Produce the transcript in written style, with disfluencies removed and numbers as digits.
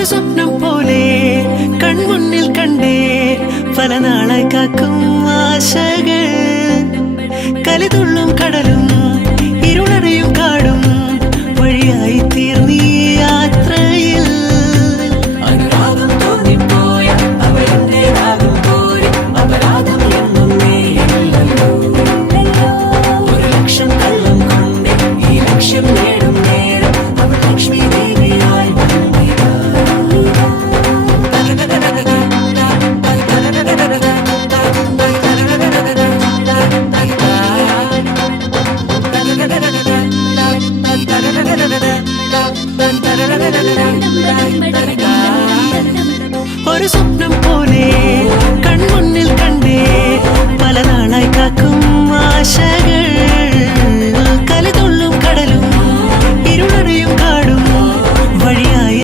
ഒരു സ്വപ്നം പോലെ കൺമുന്നിൽ കണ്ടേ പല നാളായി കാക്കും ആശകൾ കലിതുള്ളും കടലും ഇരുളടയും കാടും വഴിയായി തീർന്നീ യാത്രയിൽ അനുരാഗം തോന്നിപ്പോയ അവരെന്റേതാകും പോലെ അപരാധം എന്നും നേരില്ലല്ലോ ഒരു ലക്ഷം കള്ളം കൊണ്ട് ഈ ലക്ഷ്യം നേടും നേരം അവൾ ലക്ഷ്മി ദേവിയായി വന്നിതാ ഒരു സ്വപ്നം